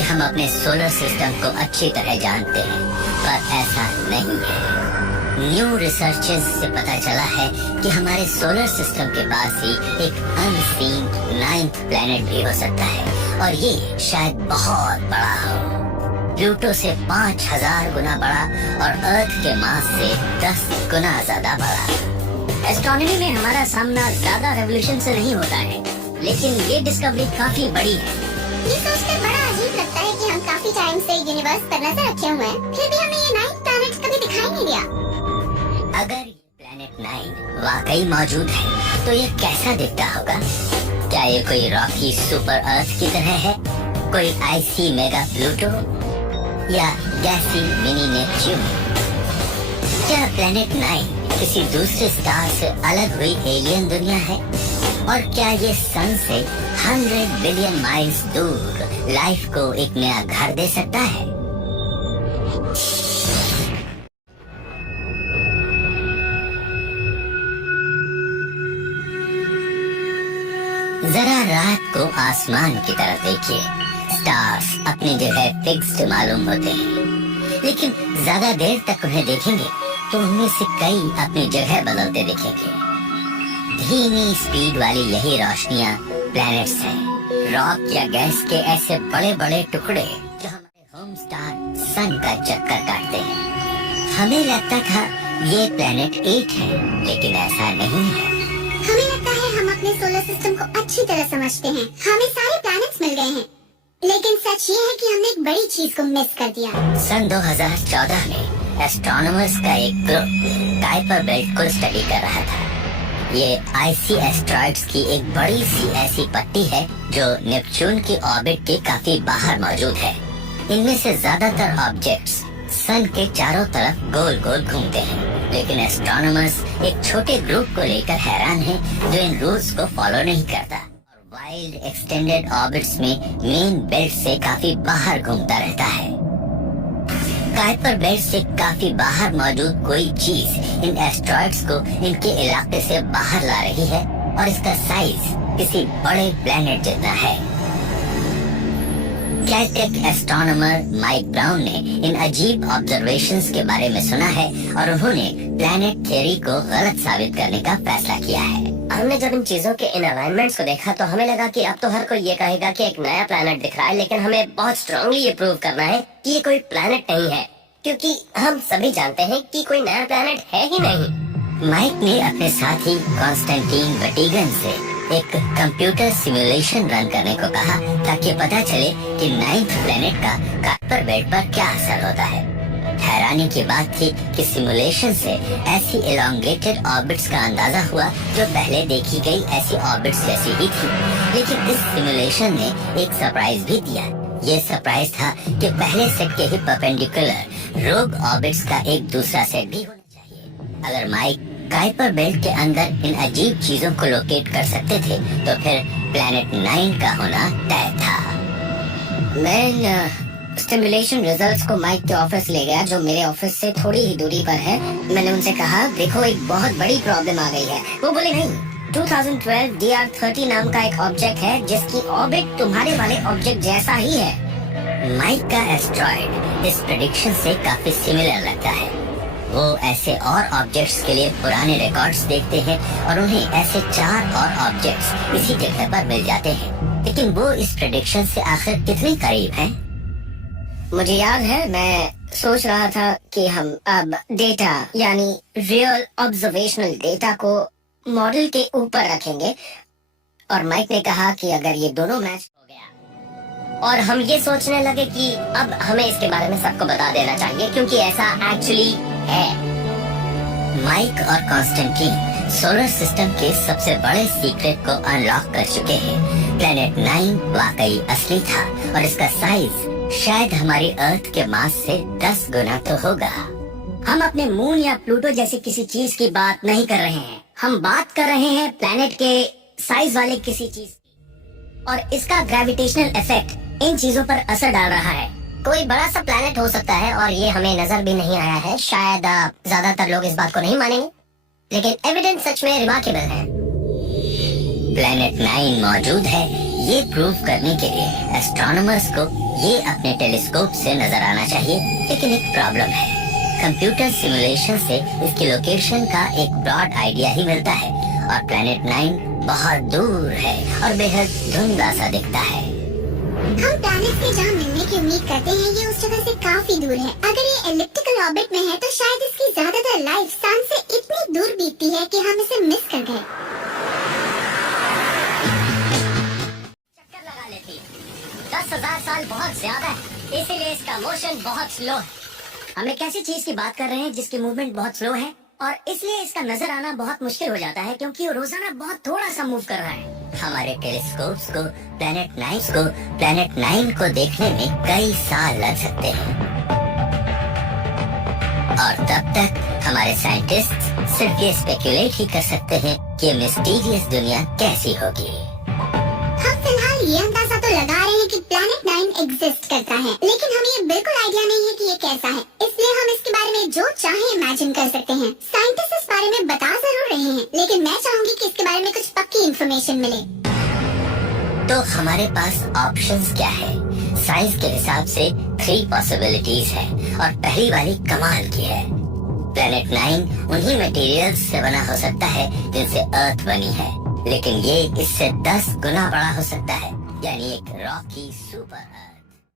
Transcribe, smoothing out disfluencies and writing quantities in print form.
कि हम अपने सोलर सिस्टम को अच्छी तरह जानते हैं, पर ऐसा नहीं है। न्यू रिसर्चेस से पता चला है कि हमारे सोलर सिस्टम के पास ही एक अनसीन 9th प्लेनेट भी हो सकता है, और ये शायद बहुत बड़ा हो। प्लूटो से 5000 गुना बड़ा और अर्थ के मास से 10 गुना ज्यादा बड़ा। एस्ट्रोनॉमी में हमारा सामना ज्यादा रेवोल्यूशन से नहीं होता है, लेकिन ये डिस्कवरी काफी बड़ी है। ये सोचकर बड़ा अजीब लगता है कि हम काफी टाइम से यूनिवर्स पर नजर रखे हुए हैं, फिर भी हमें ये 9th प्लैनेट कभी दिखाई नहीं दिया। अगर ये प्लेनेट 9 वाकई मौजूद है, तो ये कैसा दिखता होगा? क्या ये कोई रॉकी सुपर अर्थ की तरह है, कोई आईसी मेगा प्लूटो, या गैसी मिनी नेपच्यून? क्या प्लेनेट 9 किसी दूसरे स्टार से अलग हुई एलियन दुनिया है? और क्या ये सन से 100 बिलियन माइल्स दूर लाइफ को एक नया घर दे सकता है? जरा रात को आसमान की तरफ देखिए। स्टार्स अपनी जगह फिक्स्ड मालूम होते हैं, लेकिन ज्यादा देर तक उन्हें देखेंगे तो उनमें से कई अपनी जगह बदलते दिखेंगे। धीमी स्पीड वाली यही रोशनियां प्लैनेट्स हैं, रॉक या गैस के ऐसे बड़े बड़े टुकड़े जो हमारे होम स्टार सन का चक्कर काटते हैं। हमें लगता था ये प्लैनेट एक है, लेकिन ऐसा नहीं है। हमें लगता है हम अपने सोलर सिस्टम को अच्छी तरह समझते हैं, हमें सारे प्लैनेट्स मिल गए हैं, लेकिन सच ये है कि हमने एक बड़ी चीज को मिस कर दिया। सन 2014 में एस्ट्रोनॉमर्स का एक ग्रुप काइपर बेल्ट को स्टडी कर रहा था। ये आईसी एस्ट्रॉइड्स की एक बड़ी सी ऐसी पट्टी है जो नेपच्यून की ऑर्बिट के काफी बाहर मौजूद है। इनमें से ज्यादातर ऑब्जेक्ट्स सन के चारों तरफ गोल गोल घूमते हैं, लेकिन एस्ट्रोनॉमर्स एक छोटे ग्रुप को लेकर हैरान हैं जो इन रूल्स को फॉलो नहीं करता और वाइल्ड एक्सटेंडेड ऑर्बिट्स में मेन बेल्ट से काफी बाहर घूमता रहता है। काइपर बेल्ट से काफी बाहर मौजूद कोई चीज इन एस्ट्रॉइड्स को इनके इलाके से बाहर ला रही है, और इसका साइज किसी बड़े प्लेनेट जितना है। कैलटेक एस्ट्रोनॉमर माइक ब्राउन ने इन अजीब ऑब्जर्वेशंस के बारे में सुना है, और उन्होंने प्लेनेट थ्योरी को गलत साबित करने का फैसला किया है। हमने जब इन चीजों के इन अलाइनमेंट्स को देखा तो हमें लगा कि अब तो हर कोई ये कहेगा कि एक नया प्लेनेट दिख रहा है, लेकिन हमें बहुत स्ट्रांगली ये प्रूव करना है कि ये कोई प्लेनेट नहीं है, क्योंकि हम सभी जानते हैं कि कोई नया प्लेनेट है ही नहीं। माइक ने अपने साथी कॉन्स्टेंटीन वेटिगन से एक कंप्यूटर सिमुलेशन रन करने को कहा, ताकि पता चले कि 9th प्लेनेट का काइपर बेल्ट पर क्या असर होता है। हैरानी की बात थी कि सिमुलेशन से ऐसी एलोंगेटेड ऑर्बिट्स का अंदाजा हुआ जो पहले देखी गई ऐसी ऑर्बिट्स जैसी ही थी, लेकिन इस सिमुलेशन ने एक सरप्राइज भी दिया। ये सरप्राइज था कि पहले सेट के ही परपेंडिकुलर रोग ऑर्बिट्स का एक दूसरा सेट भी होना चाहिए। अगर माइक काइपर बेल्ट के अंदर इन अजीब चीजों को लोकेट कर सकते थे, तो फिर प्लेनेट 9 का होना तय था। मैं स्टिमुलेशन रिजल्ट्स को माइक के ऑफिस ले गया, जो मेरे ऑफिस से थोड़ी ही दूरी पर है। मैंने उनसे कहा, देखो एक बहुत बड़ी प्रॉब्लम आ गई है। वो बोले, नहीं, 2012 DR30 नाम का एक ऑब्जेक्ट है जिसकी ऑर्बिट तुम्हारे वाले ऑब्जेक्ट जैसा ही है। माइक का एस्ट्रॉइड इस प्रेडिक्शन से काफी सिमिलर लगता है। वो ऐसे और ऑब्जेक्ट्स के लिए पुराने रिकॉर्ड्स देखते हैं और उन्हें ऐसे 4 और ऑब्जेक्ट्स इसी जगह पर मिल जाते हैं, लेकिन वो इस प्रेडिक्शन से आखिर कितने करीब हैं? मुझे याद है, मैं सोच रहा था कि हम अब डेटा यानी रियल ऑब्जर्वेशनल डेटा को मॉडल के ऊपर रखेंगे, और माइक ने कहा कि अगर ये दोनों मैच हो गया और हम ये सोचने लगे कि अब हमें इसके बारे में सबको बता देना चाहिए, क्योंकि ऐसा एक्चुअली है। माइक और कॉन्स्टेंटीन सोलर सिस्टम के सबसे बड़े सीक्रेट को अनलॉक कर चुके हैं। प्लेनेट 9 वाकई असली था, और इसका साइज शायद हमारी अर्थ के मास से 10 गुना तो होगा। हम अपने मून या प्लूटो जैसी किसी चीज की बात नहीं कर रहे हैं, हम बात कर रहे हैं प्लेनेट के साइज वाले किसी चीज की, और इसका ग्रेविटेशनल इफेक्ट इन चीजों पर असर डाल रहा है। कोई बड़ा सा प्लेनेट हो सकता है और ये हमें नजर भी नहीं आया है। शायद ज्यादातर लोग इस बात को नहीं मानेंगे, लेकिन एविडेंस सच में रिमार्केबल है। प्लेनेट 9 मौजूद है, ये प्रूव करने के लिए एस्ट्रोनॉमर्स को ये अपने टेलीस्कोप से नजर आना चाहिए, लेकिन एक प्रॉब्लम है। कंप्यूटर सिमुलेशन से इसकी लोकेशन का एक ब्रॉड आइडिया ही मिलता है और प्लैनेट 9 बहुत दूर है और बेहद धुंधला सा दिखता है। हम प्लैनेट से जहाँ मिलने की उम्मीद करते हैं ये उस जगह से काफी दूर है। अगर ये एलिप्टिकल ऑर्बिट में है तो शायद इसकी ज्यादातर लाइफ सन से इतनी दूर बीतती है कि हम इसे मिस कर गए। चक्कर लगा लेती। 10,000 साल बहुत ज्यादा है, इसीलिए इसका मोशन बहुत स्लो है। हम एक ऐसी चीज की बात कर रहे हैं जिसकी मूवमेंट बहुत स्लो है और इसलिए इसका नजर आना बहुत मुश्किल हो जाता है, क्योंकि वो रोजाना बहुत थोड़ा सा मूव कर रहा है। हमारे टेलीस्कोप्स को प्लैनेट 9 को देखने में कई साल लग सकते हैं और तब तक हमारे साइंटिस्ट सिर्फ ये स्पेकुलेट ही कर सकते हैं कि ये मिस्टीरियस दुनिया कैसी होगी। हम फिलहाल ये अंदाजा तो लगा रहे हैं कि प्लैनेट 9 एग्जिस्ट करता है, लेकिन हमें ये बिल्कुल आइडिया नहीं है कि ये कैसा है, इसलिए हम इसके बारे में जो चाहे इमेजिन कर सकते हैं। साइंटिस्ट इस बारे में बता जरूर रहे हैं, लेकिन मैं चाहूंगी कि इसके बारे में कुछ पक्की इन्फॉर्मेशन मिले। तो हमारे पास ऑप्शंस क्या है? साइंस के हिसाब से 3 पॉसिबिलिटीज है और पहली वाली कमाल की है। प्लैनेट 9 उन्हीं मटेरियल्स से बना हो सकता है जिनसे अर्थ बनी है, लेकिन ये इससे 10 गुना बड़ा हो सकता है, यानी एक रॉकी सुपर अर्थ।